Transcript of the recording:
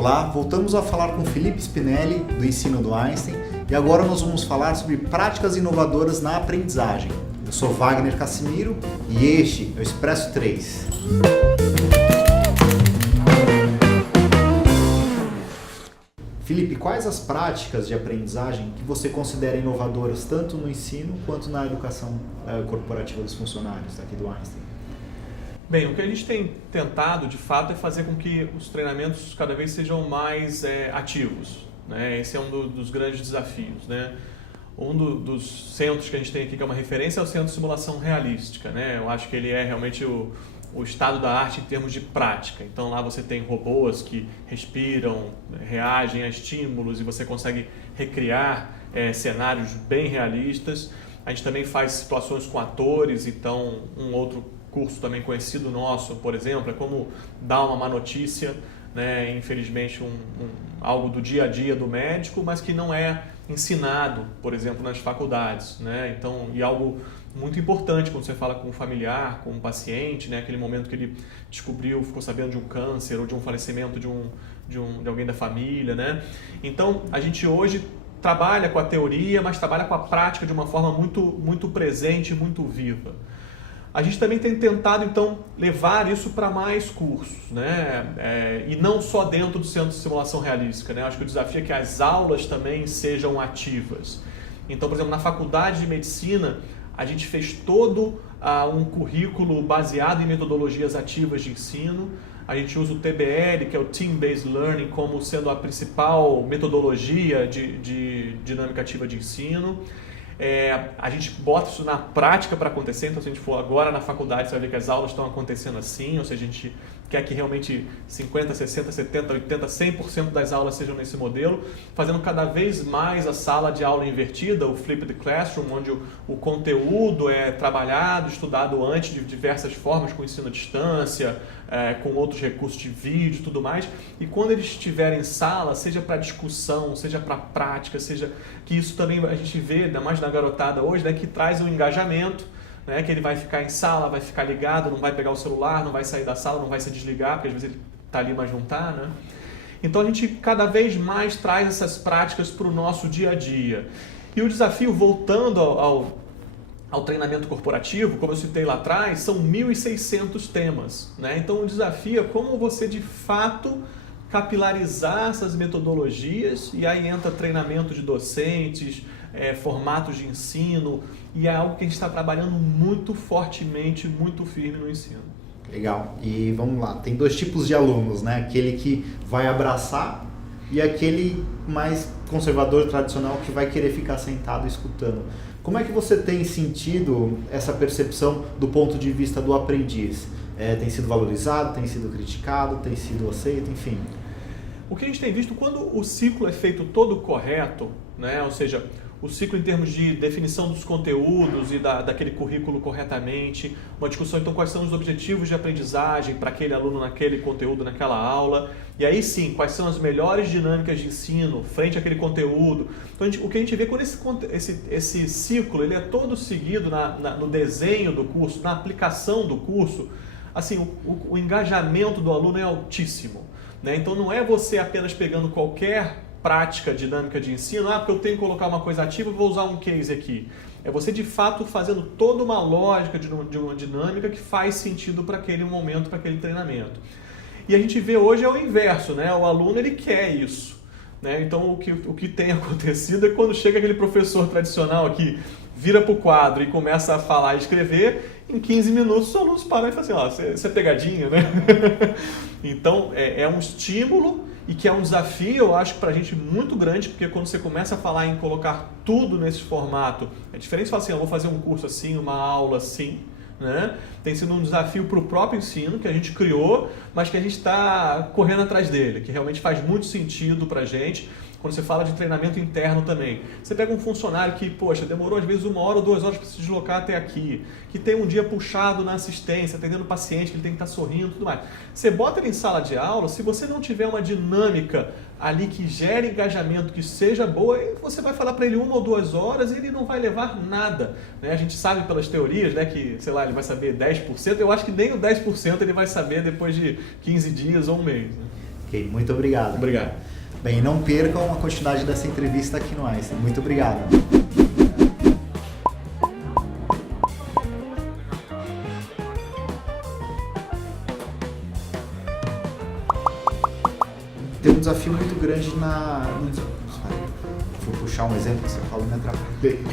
Olá, voltamos a falar com Felipe Spinelli, do Ensino do Einstein, e agora nós vamos falar sobre práticas inovadoras na aprendizagem. Eu sou Wagner Cassimiro e este é o Expresso 3. Felipe, quais as práticas de aprendizagem que você considera inovadoras tanto no ensino quanto na educação corporativa dos funcionários aqui do Einstein? Bem, o que a gente tem tentado, de fato, é fazer com que os treinamentos cada vez sejam mais ativos, né? Esse é um dos grandes desafios, né? Um dos centros que a gente tem aqui, que é uma referência, é o Centro de Simulação Realística, né? Eu acho que ele é realmente o estado da arte em termos de prática. Então lá você tem robôs que respiram, reagem a estímulos e você consegue recriar cenários bem realistas. A gente também faz situações com atores, então um outro curso também conhecido nosso, por exemplo, é como dar uma má notícia, né? Infelizmente algo do dia a dia do médico, mas que não é ensinado, por exemplo, nas faculdades, né? Então, e algo muito importante quando você fala com um familiar, com um paciente, né? Aquele momento que ele descobriu, ficou sabendo de um câncer ou de um falecimento de alguém da família, né? Então, a gente hoje trabalha com a teoria, mas trabalha com a prática de uma forma muito presente, muito viva. A gente também tem tentado, então, levar isso para mais cursos, né? E não só dentro do Centro de Simulação Realística, né? Acho que o desafio é que as aulas também sejam ativas. Então, por exemplo, na Faculdade de Medicina, a gente fez todo um currículo baseado em metodologias ativas de ensino. A gente usa o TBL, que é o Team Based Learning, como sendo a principal metodologia de dinâmica ativa de ensino. A gente bota isso na prática para acontecer, então se a gente for agora na faculdade, você vai ver que as aulas estão acontecendo assim, ou seja, a gente quer que realmente 50%, 60%, 70%, 80%, 100% das aulas sejam nesse modelo, fazendo cada vez mais a sala de aula invertida, o Flipped Classroom, onde o conteúdo é trabalhado, estudado antes de diversas formas, com ensino à distância, com outros recursos de vídeo e tudo mais, e quando eles estiverem em sala, seja para discussão, seja para prática, seja que isso também a gente vê, ainda mais na garotada hoje, né, que traz o engajamento, né, que ele vai ficar em sala, vai ficar ligado, não vai pegar o celular, não vai sair da sala, não vai se desligar, porque às vezes ele está ali, mas não está, né? Então a gente cada vez mais traz essas práticas para o nosso dia a dia. E o desafio, voltando ao treinamento corporativo, como eu citei lá atrás, são 1.600 temas, né? Então o desafio é como você de fato capilarizar essas metodologias, e aí entra treinamento de docentes, formatos de ensino, e é algo que a gente está trabalhando muito fortemente, muito firme no ensino. Legal. E vamos lá, tem dois tipos de alunos, né? Aquele que vai abraçar e aquele mais conservador, tradicional, que vai querer ficar sentado escutando. Como é que você tem sentido essa percepção do ponto de vista do aprendiz? Tem sido valorizado, tem sido criticado, tem sido aceito, enfim? O que a gente tem visto, quando o ciclo é feito todo correto, né? Ou seja, o ciclo em termos de definição dos conteúdos e daquele currículo corretamente, uma discussão, então, quais são os objetivos de aprendizagem para aquele aluno naquele conteúdo, naquela aula, e aí sim, quais são as melhores dinâmicas de ensino frente àquele conteúdo. Então, o que a gente vê quando esse ciclo ele é todo seguido no desenho do curso, na aplicação do curso, assim, o engajamento do aluno é altíssimo, né? Então, não é você apenas pegando qualquer prática dinâmica de ensino, porque eu tenho que colocar uma coisa ativa, vou usar um case aqui. É você de fato fazendo toda uma lógica de uma dinâmica que faz sentido para aquele momento, para aquele treinamento. E a gente vê hoje é o inverso, né? O aluno ele quer isso, né? Então o que tem acontecido é quando chega aquele professor tradicional que vira para o quadro e começa a falar e escrever, em 15 minutos os alunos param e falam assim, isso é pegadinha, né? Então é um estímulo, e que é um desafio, eu acho, para a gente muito grande, porque quando você começa a falar em colocar tudo nesse formato, é diferente de falar assim, eu vou fazer um curso assim, uma aula assim, né? Tem sido um desafio para o próprio ensino, que a gente criou, mas que a gente está correndo atrás dele, que realmente faz muito sentido para a gente. Quando você fala de treinamento interno também, você pega um funcionário que, poxa, demorou às vezes 1 hora ou 2 horas para se deslocar até aqui, que tem um dia puxado na assistência, atendendo o paciente, que ele tem que estar sorrindo e tudo mais. Você bota ele em sala de aula, se você não tiver uma dinâmica ali que gere engajamento, que seja boa, você vai falar para ele 1 ou 2 horas e ele não vai levar nada, né? A gente sabe pelas teorias, né, que, sei lá, ele vai saber 10%, eu acho que nem o 10% ele vai saber depois de 15 dias ou um mês, né? Ok, muito obrigado. Obrigado. Bem, não percam a continuidade dessa entrevista aqui no Einstein. Muito obrigado. Tem um desafio muito grande na... Vou puxar um exemplo que você falou e me atrapalhei.